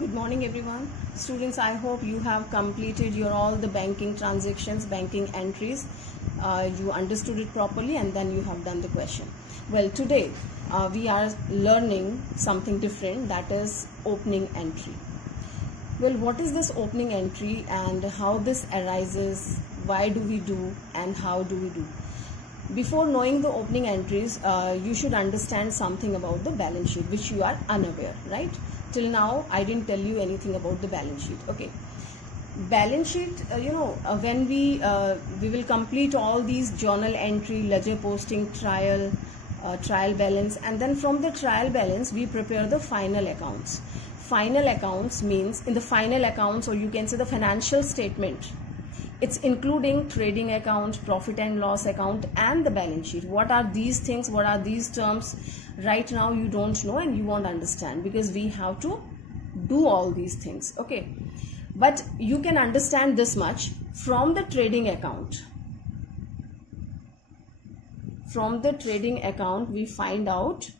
Good morning everyone. Students, I hope you have completed your all the banking transactions, banking entries. You understood it properly and then you have done the question. Well, today we are learning something different, that is opening entry. Well, what is this opening entry and how this arises, why do we do and how do we do? Before knowing the opening entries, you should understand something about the balance sheet, which you are unaware, right? Till now, I didn't tell you anything about the balance sheet. Okay, balance sheet. When we will complete all these journal entry, ledger posting, trial balance, and then from the trial balance we prepare the final accounts. Final accounts means in the final accounts, or you can say the financial statement, it's including trading account, profit and loss account, and the balance sheet. What are these things? What are these terms? Right now you don't know and you won't understand because we have to do all these things. Okay, but you can understand this much. From the trading account, we find out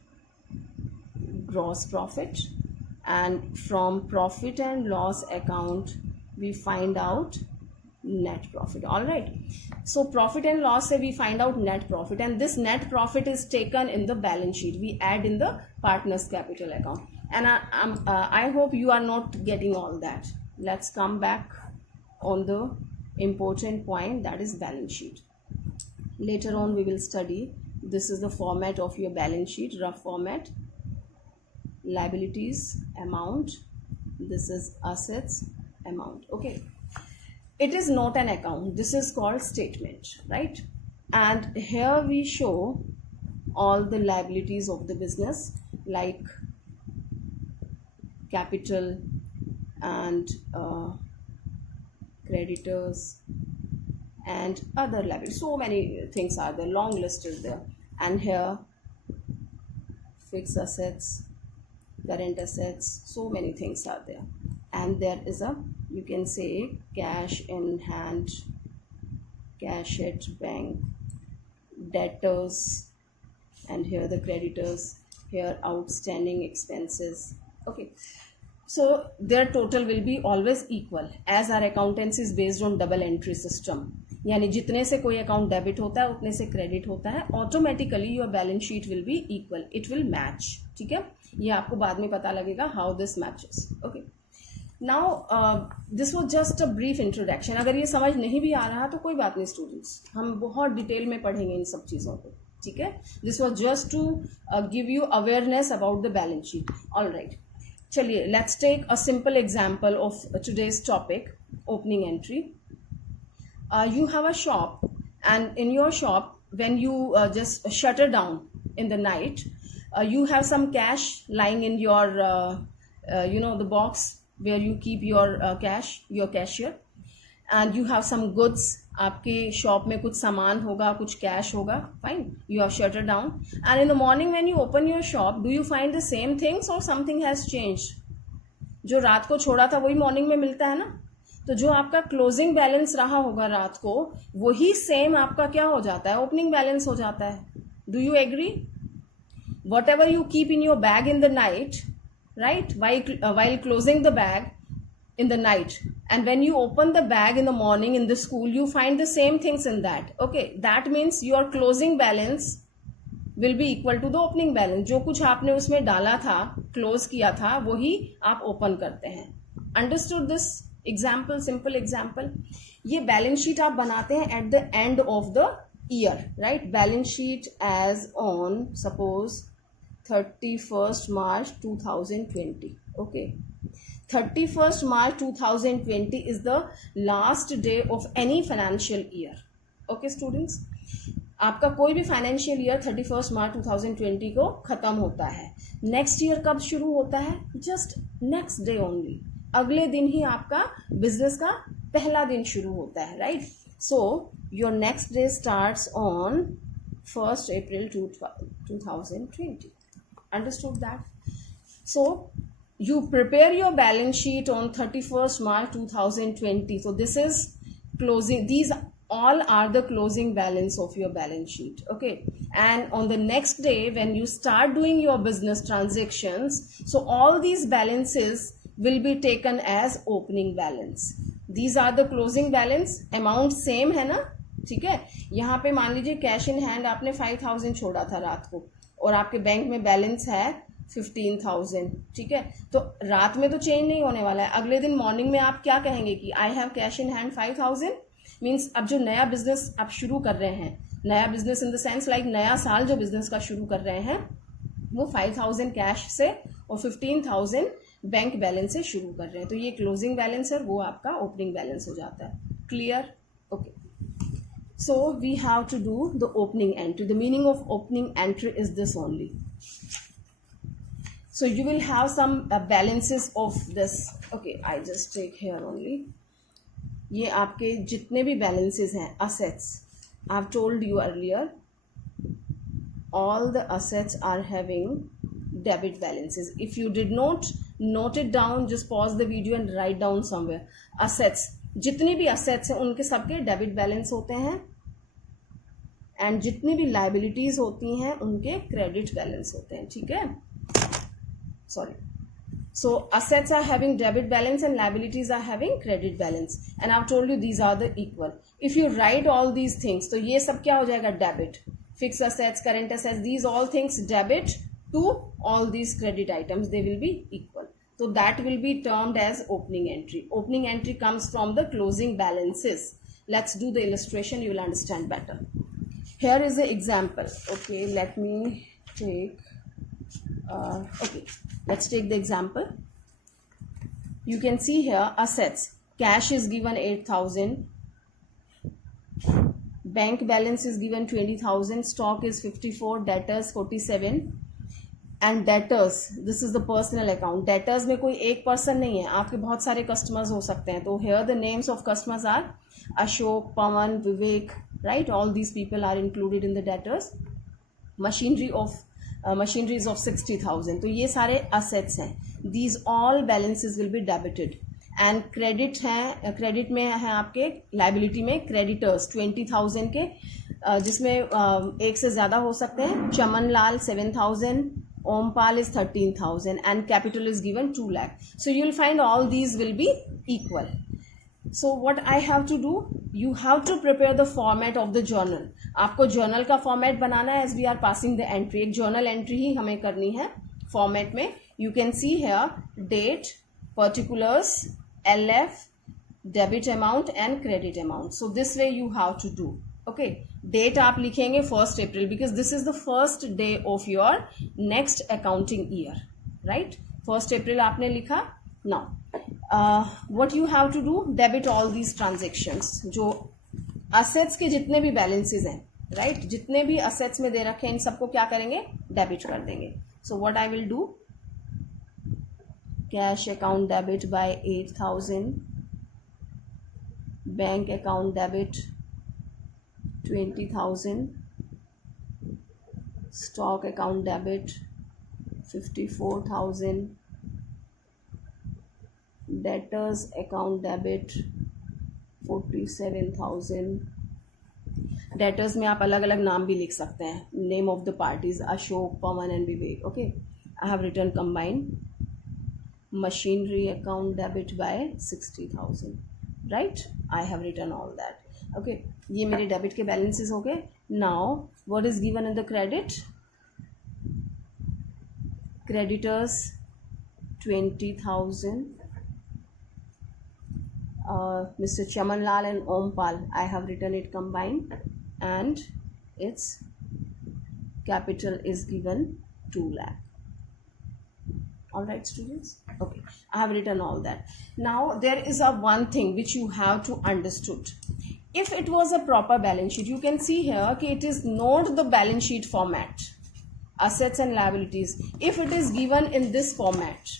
gross profit, and from profit and loss account we find out net profit. All right, so profit and loss say we find out net profit, and this net profit is taken in the balance sheet. We add in the partners capital account, and I hope you are not getting all that. Let's come back on the important point, that is balance sheet. Later on we will study. This is the format of your balance sheet, rough format. Liabilities, amount. This is assets, amount. Okay, it is not an account, this is called statement, right? And here we show all the liabilities of the business, like capital and creditors and other liabilities. So many things are there, long list is there. And here fixed assets, current assets, so many things are there. And there is a, you can say, cash in hand, cash at bank, debtors, and here the creditors, here outstanding expenses. Okay, so their total will be always equal, as our accountancy is based on double entry system. यानी जितने से कोई account debit होता है उतने से क्रेडिट होता है, automatically your balance sheet will be equal, it will match. ठीक है, ये आपको बाद में पता लगेगा how this matches. Okay, now this was just a brief introduction. अगर ये समझ नहीं भी आ रहा तो कोई बात नहीं स्टूडेंट्स, हम बहुत डिटेल में पढ़ेंगे इन सब चीज़ों को. ठीक है, this was just to give you awareness about the balance sheet. All right, चलिए let's take a simple example of today's topic, opening entry. You have a shop, and in your shop, when you just shutter down in the night, you have some cash lying in your the box where you keep your cash, your cashier, and you have some goods. आपके शॉप में कुछ सामान होगा, कुछ कैश होगा. Fine, you have shuttered down, and in the morning when you open your shop, do you find the same things or something has changed? जो रात को छोड़ा था वही मॉर्निंग में मिलता है ना. तो जो आपका क्लोजिंग बैलेंस रहा होगा रात को, वही सेम आपका क्या हो जाता है, ओपनिंग बैलेंस हो जाता है. Do you agree? Whatever you keep in your bag in the night, right, while closing the bag in the night, and when you open the bag in the morning in the school, you find the same things in that. Okay, that means your closing balance will be equal to the opening balance. जो कुछ आपने उसमें डाला था, क्लोज किया था, वही आप ओपन करते हैं. Understood this example, simple example. ये बैलेंस शीट आप बनाते हैं at the end of the year, right? Balance sheet as on suppose 31st March 2020. Okay, 31st March 2020 is the last day of any financial year. Okay students, आपका कोई भी financial year 31st March 2020 को खत्म होता है. Next year कब शुरू होता है? जस्ट नेक्स्ट डे ओनली, अगले दिन ही आपका बिजनेस का पहला दिन शुरू होता है, right? So your next day starts on 1st April 2020. Understood that? So you prepare your balance sheet on 31st March 2020. So this is closing, these all are the closing balance of your balance sheet. Okay, and on the next day when you start doing your business transactions, so all these balances will be taken as opening balance. These are the closing balance. Amount same है ना, ठीक है. यहाँ पे मान लीजिए cash in hand आपने 5,000 छोड़ा था रात को और आपके बैंक में बैलेंस है 15,000, ठीक है. तो रात में तो चेंज नहीं होने वाला है. अगले दिन मॉर्निंग में आप क्या कहेंगे कि I have cash in hand 5,000. मीन्स अब जो नया बिजनेस आप शुरू कर रहे हैं, नया business in the sense like नया साल जो बिजनेस का शुरू कर रहे हैं, वो 5,000 कैश से और 15,000 बैंक बैलेंस से शुरू कर रहे हैं. तो ये क्लोजिंग बैलेंस है, वो आपका ओपनिंग बैलेंस हो जाता है. Clear? Okay. So we have to do the opening entry. The meaning of opening entry is this only. So you will have some balances of this. Okay, I just take here only. ये आपके जितने भी balances हैं, assets. I've told you earlier, all the assets are having debit balances. If you did not note it down, just pause the video and write down somewhere. Assets, जितनी भी assets हैं उनके सबके debit balance होते हैं, and जितनी भी liabilities होती हैं उनके credit balance होते हैं. ठीक है? Sorry. So assets are having debit balance and liabilities are having credit balance. And I've told you these are the equal. If you write all these things, तो ये सब क्या हो जाएगा? Debit. Fixed assets, current assets, these all things debit to all these credit items. They will be equal. So that will be termed as opening entry. Opening entry comes from the closing balances. Let's do the illustration. You will understand better. Here is the example. Okay, let me take. Okay, let's take the example. You can see here assets. Cash is given 8,000. Bank balance is given 20,000. Stock is 54. Debtors 47. And debtors, this is the personal account. Debtors में कोई एक person नहीं है, आपके बहुत सारे customers हो सकते हैं. तो here the names of customers are Ashok, Pawan, Vivek, right? All these people are included in the debtors. Machineries of 60,000. तो ये सारे assets हैं. These all balances will be debited. And credit है, credit में है आपके liability में creditors 20,000 के, जिसमें एक से ज़्यादा हो सकते हैं. चमन लाल 7,000, Ompal is 13,000 and capital is given 2 lakh. So you will find all these will be equal. So what I have to do, you have to prepare the format of the journal. आपको journal का format बनाना है as we are passing the entry. एक journal entry ही हमें करनी है format में. You can see here date, particulars, LF, debit amount and credit amount. So this way you have to do. Okay, date आप लिखेंगे 1st April because this is the first day of your next accounting year, right? 1st April आपने लिखा. Now what you have to do, debit all these transactions. जो assets के जितने भी balances हैं, right? जितने भी assets में दे रखे हैं इन सबको क्या करेंगे? Debit कर देंगे. So what I will do, cash account debit by 8,000, bank account debit 20,000, stock account debit 54,000, debtors account debit 47,000. debtors में आप अलग अलग नाम भी लिख सकते हैं. name of the parties Ashok, Pawan and Vivek. Okay, I have written combined. machinery account debit by 60,000, right? I have written all that. Okay, ये मेरे डेबिट के बैलेंसेस हो गए. Now what is given in the credit? Creditors 20,000. Mr. Chaman Lal and Ompal, I have written it combined, and its capital is given 2 lakh. All right, students. Okay, I have written all that. Now there is a one thing which you have to understood. If it was a proper balance sheet, you can see here कि it is not the balance sheet format, assets and liabilities. If it is given in this format,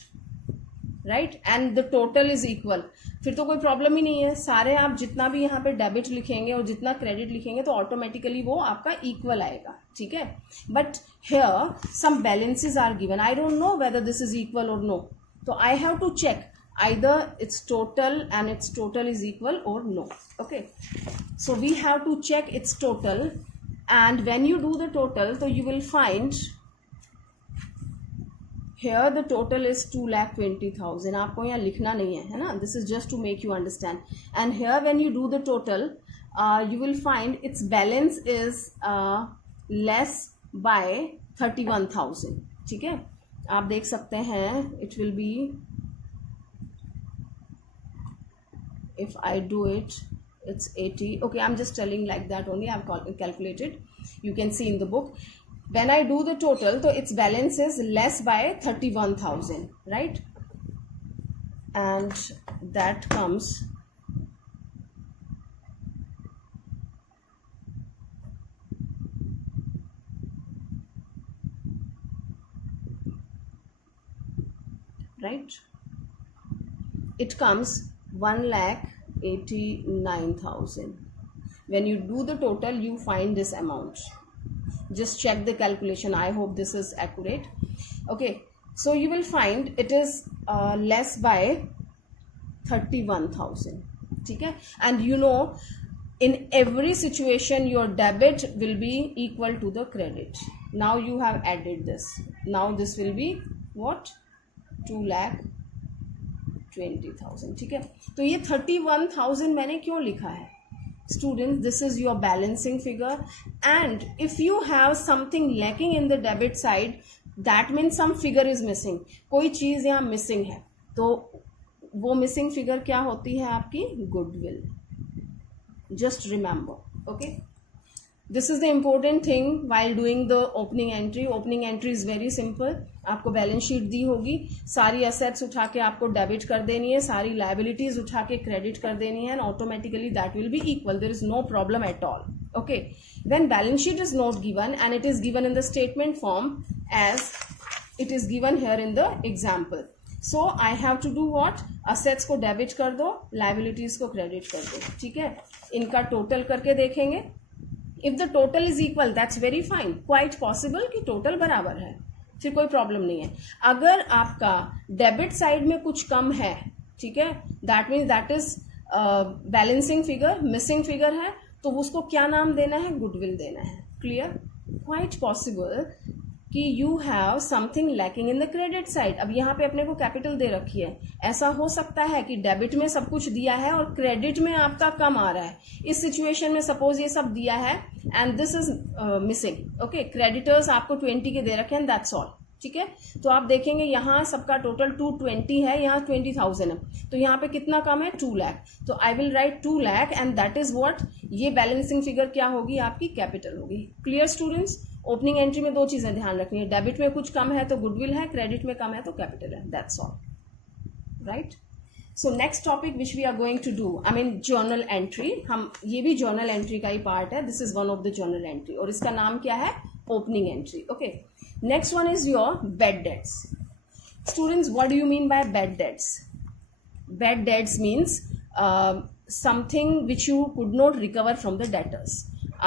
right, and the total is equal, फिर तो कोई प्रॉब्लम ही नहीं है. सारे आप जितना भी यहाँ पे डेबिट लिखेंगे और जितना क्रेडिट लिखेंगे तो ऑटोमेटिकली वो आपका इक्वल आएगा. ठीक है. But here some balances are given. I don't know whether this is equal or no. तो I have to check either its total and its total is equal or no. Okay, so we have to check its total, and when you do the total, so you will find here the total is 2,20,000. आपको यहाँ लिखना नहीं है ना, this is just to make you understand. And here when you do the total, you will find its balance is less by 31,000. ठीक है, आप देख सकते हैं it will be, if I do it, it's 80. Okay, I'm just telling like that only. I've calculated. You can see in the book. When I do the total, so its balance is less by 31,000, right? And that comes right. It comes 1,89,000. When you do the total, you find this amount. Just check the calculation. I hope this is accurate. Okay, so you will find it is less by 31,000. ठीक है, and you know in every situation your debit will be equal to the credit. Now you have added this. Now this will be what? 2,20,000. ठीक है, तो ये 31,000 मैंने क्यों लिखा है? Students, this is your balancing figure, and if you have something lacking in the debit side, that means some figure is missing. कोई चीज़ यहाँ missing है, तो वो missing figure क्या होती है? आपकी goodwill. Just remember, okay? This is the important thing while doing the opening entry. Opening entry is very simple. आपको बैलेंस शीट दी होगी, सारी असेट्स उठा के आपको डेबिट कर देनी है, सारी लाइबिलिटीज उठा के क्रेडिट कर देनी है, and automatically that will be equal. There is no problem at all. Okay, when balance sheet is not given and it is given in the statement form as it is given here in the example. So I have to do what? Assets को debit कर दो, लाइबिलिटीज को क्रेडिट कर दो. ठीक है, इनका टोटल करके देखेंगे. If the total is equal, that's very fine. Quite possible कि टोटल बराबर है, फिर कोई प्रॉब्लम नहीं है. अगर आपका डेबिट साइड में कुछ कम है, ठीक है, that means that is balancing figure, missing figure है, तो उसको क्या नाम देना है? गुडविल देना है. क्लियर? क्वाइट पॉसिबल कि you have something lacking in the credit side. अब यहाँ पे अपने को कैपिटल दे रखी है. ऐसा हो सकता है कि डेबिट में सब कुछ दिया है और क्रेडिट में आपका कम आ रहा है. इस सिचुएशन में सपोज ये सब दिया है and this is missing. Okay, creditors आपको 20 के दे रखे हैं, दैट्स ऑल. ठीक है, तो आप देखेंगे यहाँ सबका टोटल 220 है, यहाँ 20,000 है, तो यहाँ पे कितना कम है? 2 लाख. तो I will write 2 lakh and that is what, ये बैलेंसिंग फिगर क्या होगी? आपकी कैपिटल होगी. Clear students? ओपनिंग एंट्री में दो चीजें ध्यान रखनी है. डेबिट में कुछ कम है तो गुडविल है, क्रेडिट में कम है तो कैपिटल है. That's all. Right? So next topic which we are going to do, I mean journal entry. हम ये भी जर्नल एंट्री का ही पार्ट है. This is one of the journal entry और इसका नाम क्या है? Opening entry. Okay, next one is your bad debts. Students, what do you mean by bad debts? Bad debts means something which you could not recover from the debtors.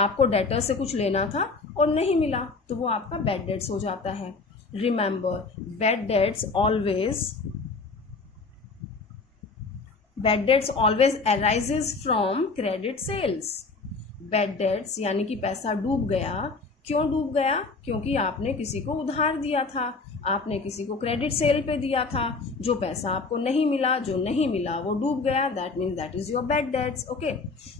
आपको debtors से कुछ लेना था और नहीं मिला, तो वो आपका bad debts हो जाता है. Remember, bad debts always arises from credit sales. Bad debts यानी कि पैसा डूब गया. क्यों डूब गया? क्योंकि आपने किसी को उधार दिया था, आपने किसी को क्रेडिट सेल पे दिया था, जो पैसा आपको नहीं मिला, जो नहीं मिला वो डूब गया. That means that is your bad debts. Okay,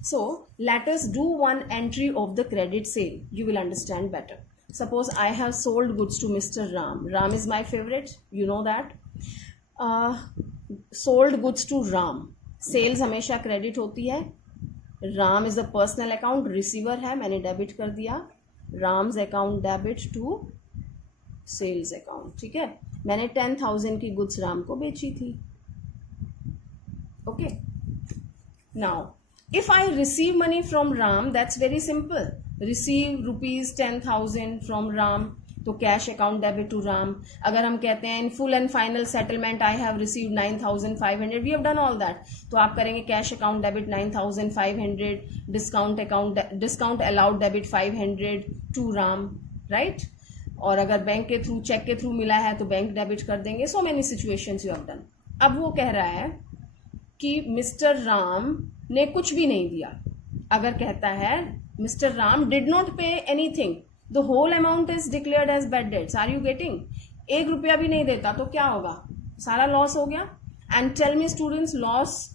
so let us do one entry of the credit sale. You will understand better. Suppose I have sold goods to mister Ram. Ram is my favourite, you know that. Sold goods to Ram. Sales हमेशा credit होती है. Ram is the personal account, receiver है, मैंने debit कर दिया. Ram's account debit to sales account. ठीक है, मैंने 10,000 की गुड्स राम को बेची थी. Okay, now if I receive money from Ram, that's very simple. Receive ₹10,000 from Ram, तो cash account debit to Ram. अगर हम कहते हैं in full and final settlement I have receive 9,500, we have done all that, तो आप करेंगे cash account debit 9,500, discount allowed debit 500 to Ram. Right? और अगर बैंक के थ्रू, चेक के थ्रू मिला है तो बैंक डेबिट कर देंगे. So many situations you have done. अब वो कह रहा है कि मिस्टर राम ने कुछ भी नहीं दिया. अगर कहता है मिस्टर Ram did not pay anything, the whole amount is declared as bad debts. Are you getting? ₹1 भी नहीं देता तो क्या होगा, सारा लॉस हो गया. And tell me students, loss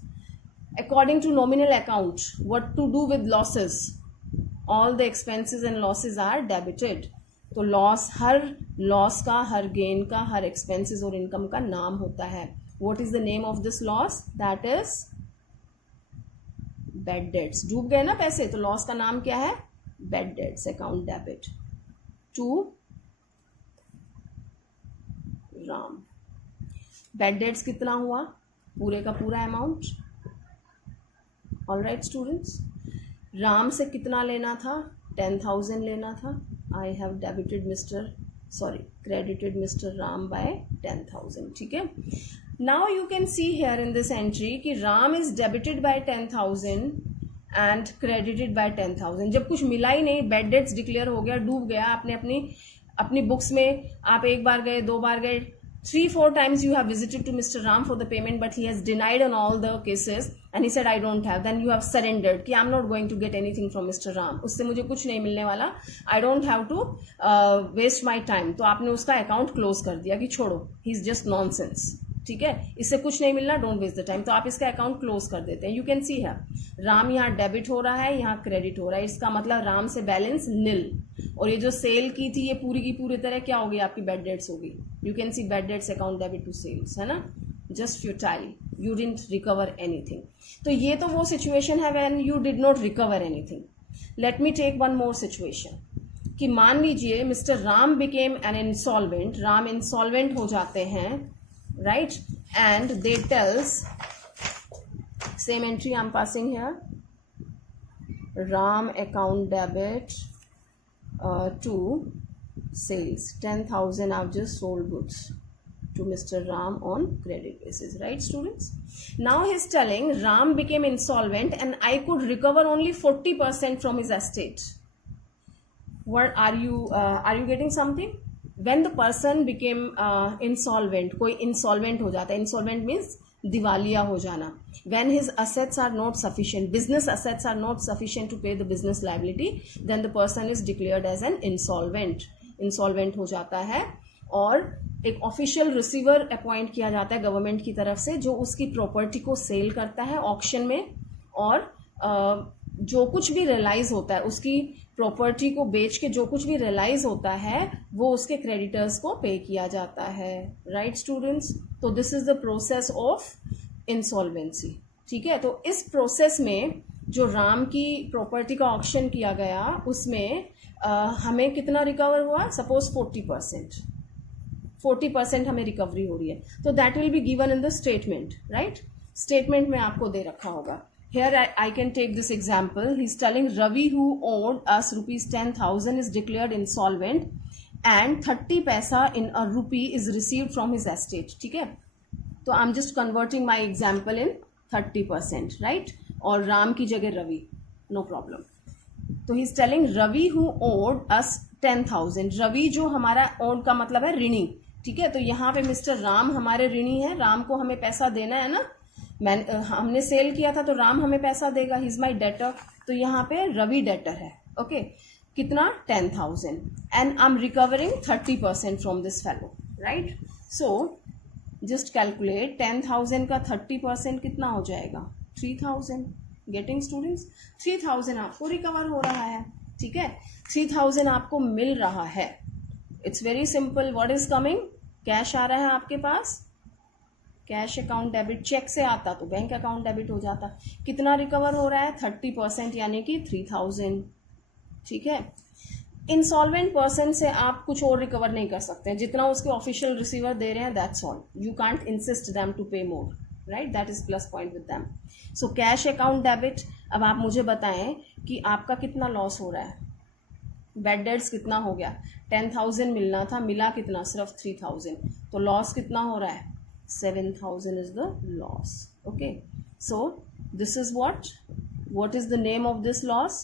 according to nominal account, what to do with losses? All the expenses and losses are debited. तो लॉस, हर लॉस का, हर गेन का, हर एक्सपेंसेस और इनकम का नाम होता है. What is the name of this loss? That is bad debts. डूब गए ना पैसे, तो लॉस का नाम क्या है? Bad debts account debit to Ram. Bad debts कितना हुआ? पूरे का पूरा amount. All right students, Ram से कितना लेना था? 10,000 लेना था. I have debited credited mister Ram by 10,000. ठीक है. Now you can see here in this entry कि Ram is debited by 10,000 and credited by 10,000. जब कुछ मिला ही नहीं, बैड डेट्स डिक्लेयर हो गया, डूब गया. आपने अपनी बुक्स में आप 1 बार गए, 2 बार गए, 3-4 times you have visited to Mr. Ram for the payment, but he has denied on all the cases and he said I don't have. Then you have surrendered कि I'm not going to get anything from Mr. Ram, उससे मुझे कुछ नहीं मिलने वाला, I don't have to waste my time. तो आपने उसका अकाउंट क्लोज कर दिया कि छोड़ो, he is just nonsense. ठीक है, इससे कुछ नहीं मिलना, डोंट वेस्ट द टाइम. तो आप इसका अकाउंट क्लोज कर देते हैं. यू कैन सी है राम यहाँ डेबिट हो रहा है, यहाँ क्रेडिट हो रहा है. इसका मतलब राम से बैलेंस नील. और ये जो सेल की थी, ये पूरी की पूरी तरह क्या होगी, आपकी बैड डेट्स होगी. You can see bad debts account debit to sales, है ना. Just futile, you didn't recover anything. तो ये तो वो सिचुएशन है when you did not recover anything. Let me take one more situation कि मान लीजिए mister Ram became an insolvent. Ram insolvent हो जाते हैं, right? And they tells, same entry I'm passing here, Ram account debit to sales, 10,000 I've just sold goods to Mr. Ram on credit basis, right students? Now he's telling Ram became insolvent and I could recover only 40% from his estate. What are you getting something? When the person became insolvent, कोई insolvent हो जाता है. Insolvent means दिवालिया हो जाना. When his assets are not sufficient, business assets are not sufficient to pay the business liability, then the person is declared as an insolvent. Insolvent हो जाता है और एक ऑफिशियल रिसीवर अपॉइंट किया जाता है गवर्नमेंट की तरफ से, जो उसकी प्रॉपर्टी को सेल करता है ऑक्शन में. और जो कुछ भी रियलाइज होता है, उसकी प्रॉपर्टी को बेच के जो कुछ भी रियलाइज होता है, वो उसके क्रेडिटर्स को पे किया जाता है. Right students? तो this is the process of insolvency. ठीक है. तो इस प्रोसेस में जो राम की प्रॉपर्टी का ऑक्शन किया गया, उसमें हमें कितना रिकवर हुआ? सपोज 40% हमें रिकवरी हो रही है. तो that will be given in the statement. Right? Statement में आपको दे रखा होगा. Here I can take this example. He's telling Ravi, who owed us rupees 10,000, is declared insolvent and 30 paisa in a rupee is received from his estate. ठीक है. तो I'm just converting my example in 30%, right? और राम की जगह Ravi, no problem. तो he's telling Ravi, who owed us 10,000. रवि जो हमारा owed का मतलब है ऋणी. ठीक है. तो यहाँ पे मिस्टर राम हमारे ऋणी है. राम को हमें पैसा देना है ना. हमने सेल किया था तो राम हमें पैसा देगा. He is my debtor. तो यहाँ पे रवि डेटर है. ओके. कितना? 10,000. And I am recovering 30% from this fellow. Right? So just calculate. 10,000 का 30% कितना हो जाएगा? 3,000. Getting students? 3,000 आपको रिकवर हो रहा है. ठीक है. 3,000 आपको मिल रहा है. It's very simple. What is coming? Cash आ रहा है आपके पास. Cash account debit. चेक से आता तो बैंक अकाउंट डेबिट हो जाता. कितना रिकवर हो रहा है? 30%, यानी कि 3,000. ठीक है. इंसॉल्वेंट पर्सन से आप कुछ और रिकवर नहीं कर सकते. जितना उसके ऑफिशियल रिसीवर दे रहे हैं, that's all. You can't insist them to pay more. Right? That is plus point with them. So cash account debit. अब आप मुझे बताएं कि आपका कितना लॉस हो रहा है. बैड डेट्स कितना हो गया? 10,000 मिलना था, मिला कितना? सिर्फ 3,000. तो लॉस कितना हो रहा है? 7,000 is the loss. Okay. So this is what is the name of this loss?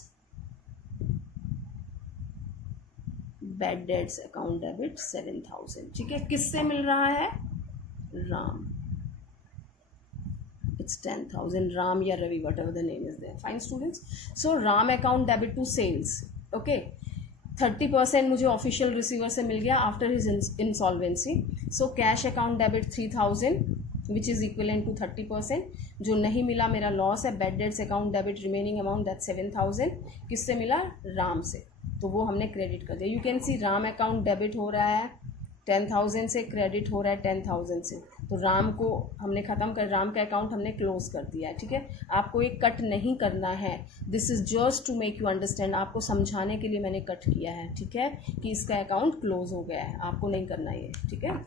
Bad debts account debit 7,000. ठीक है. किससे मिल रहा है? राम. It's 10,000. Ram या Ravi, whatever the name is there. Fine students. So Ram account debit to sales. Okay. 30% मुझे official receiver से मिल गया after his insolvency. So cash account debit 3000 which is equivalent to 30%. जो नहीं मिला मेरा लॉस है. Bad debts account debit remaining amount that 7000. किससे मिला? राम से. तो वो हमने क्रेडिट कर दिया. You can C Ram account debit हो रहा है 10,000 से, क्रेडिट हो रहा है 10,000 से. तो राम को हमने ख़त्म कर, राम का अकाउंट हमने क्लोज कर दिया है. ठीक है, आपको एक कट नहीं करना है. This is just to make you understand. आपको समझाने के लिए मैंने कट किया है. ठीक है, कि इसका अकाउंट क्लोज हो गया है. आपको नहीं करना ये. ठीक है,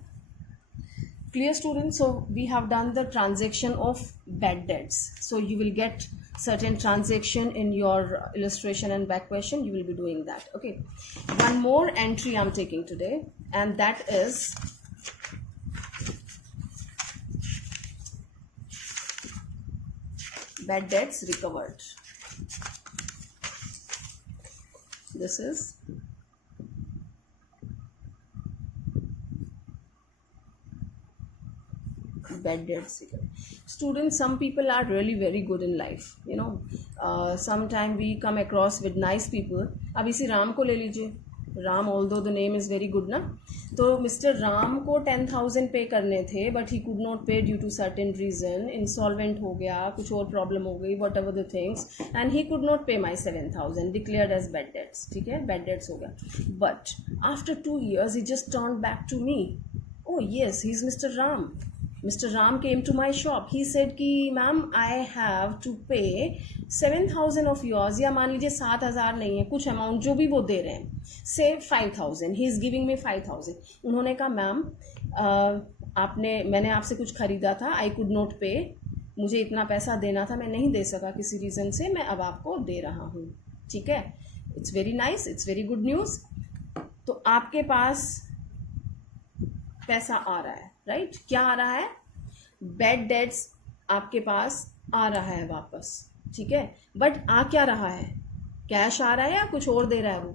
clear students. So we have done the transaction of bad debts. So you will get certain transaction in your illustration and back question. You will be doing that. Okay, one more entry I'm taking today, and that is bad debts recovered. This is bad debts. Students, some people are really very good in life, you know. Sometime we come across with nice people. अब इसी राम को ले लीजिए. Ram, although the name is very good ना. तो मिस्टर राम को 10,000 pay करने थे, but he could not pay due to certain reason. Insolvent हो गया, कुछ और प्रॉब्लम हो गई, whatever the things, and he could not pay my 7,000. Declared as bad debts. ठीक है, बैड डेट्स हो गया. But after 2 years he just turned back to me. Oh yes, he is Mr. Ram. Mr. Ram came to my shop. He said कि ma'am I have to pay 7,000 of yours, या मान लीजिए 7,000 नहीं है, कुछ अमाउंट जो भी वो दे रहे हैं, से 5,000. He is giving me 5,000. उन्होंने कहा मैम मैंने आपसे कुछ खरीदा था, I could not pay, मुझे इतना पैसा देना था, मैं नहीं दे सका किसी रीज़न से, मैं अब आपको दे रहा हूँ. ठीक है, it's very nice, it's very good news. तो आपके पास पैसा आ रहा है, राइट? क्या आ रहा है? बैड डेट्स आपके पास आ रहा है वापस. ठीक है, बट आ क्या रहा है? कैश आ रहा है या कुछ और दे रहा है वो?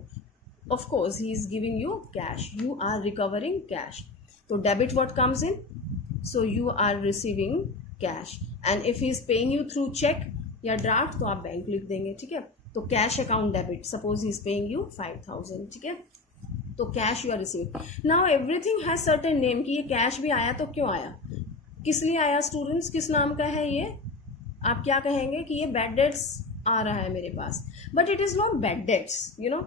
Of course he is giving you cash. You are recovering cash. तो debit what comes in, so you are receiving cash. And if he is paying you through cheque या ड्राफ्ट, तो आप बैंक लिख देंगे. ठीक है, तो cash account debit. Suppose he is paying you 5,000. ठीक है, तो cash you are receiving. Now everything has certain name. कि ये कैश भी आया तो क्यों आया, किस लिए आया स्टूडेंट्स, किस नाम का है ये? आप क्या कहेंगे कि ये बैड डेट्स आ रहा है मेरे पास, but it is not bad debts. You know,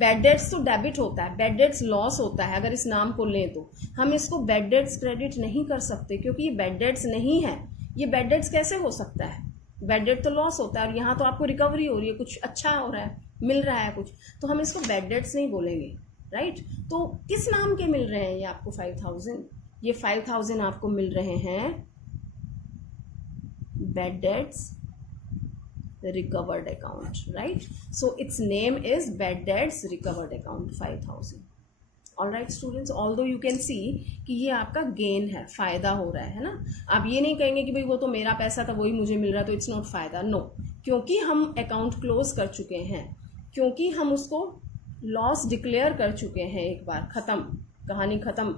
bad debts तो डेबिट होता है, बैड डेट्स लॉस होता है. अगर इस नाम को लें तो हम इसको बैड डेट्स क्रेडिट नहीं कर सकते, क्योंकि ये बैड डेट्स नहीं है. ये बैड डेट्स कैसे हो सकता है? बैड डेट तो लॉस होता है, और यहाँ तो आपको रिकवरी हो रही है, कुछ अच्छा हो रहा है, मिल रहा है कुछ, तो हम इसको बैड डेट्स नहीं बोलेंगे, राइट? तो किस नाम के मिल रहे हैं ये आपको 5,000? ये 5,000 आपको मिल रहे हैं bad debts recovered account, right? So it's name is bad debts recovered account 5,000. All right students, although you can सी कि ये आपका गेन है, फायदा हो रहा है ना. आप ये नहीं कहेंगे कि भाई वो तो मेरा पैसा था वही मुझे मिल रहा है तो इट्स नॉट फायदा. नो, क्योंकि हम अकाउंट क्लोज कर चुके हैं, क्योंकि हम उसको लॉस डिक्लेयर कर चुके हैं, एक बार खत्म, कहानी खत्म.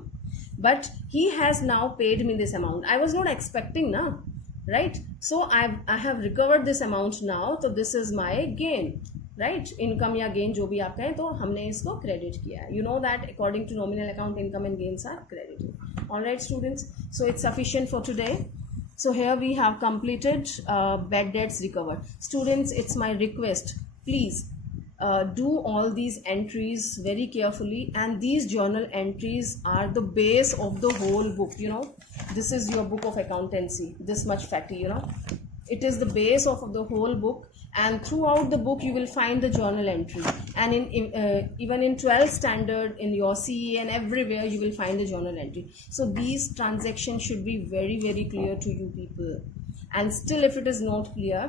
But he has now paid me this amount. I was not expecting ना, right? So I have recovered this amount now, तो this is my gain, right? Income या गेन जो भी आप कहें, तो हमने इसको क्रेडिट किया है. You know that according to nominal account income and gains are credited. All right students, so it's sufficient for today. So here we have completed bad debts recovered. Students, it's my request, please do all these entries very carefully, and these journal entries are the base of the whole book. You know, this is your book of accountancy, this much fatty, you know. It is the base of the whole book, and throughout the book you will find the journal entry, and even in 12th standard, in your CA and everywhere, you will find the journal entry. So these transactions should be very, very clear to you people. And still, if it is not clear,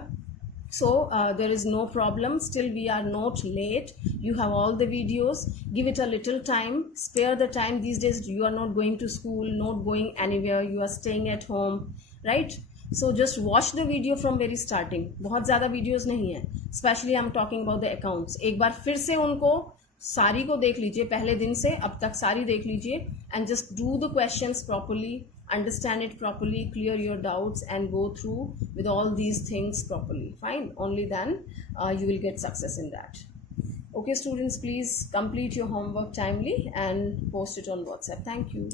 so there is no problem, still we are not late. You have all the videos, give it a little time, spare the time. These days you are not going to school, not going anywhere, you are staying at home, right? So just watch the video from very starting. बहुत ज़्यादा videos नहीं है, especially I'm talking about the accounts. एक बार फिर से उनको सारी को देख लीजिए, पहले दिन से अब तक सारी देख लीजिए, and just do the questions properly, understand it properly, clear your doubts, and go through with all these things properly. Fine, only then you will get success in that. Okay, students, please complete your homework timely and post it on WhatsApp. Thank you.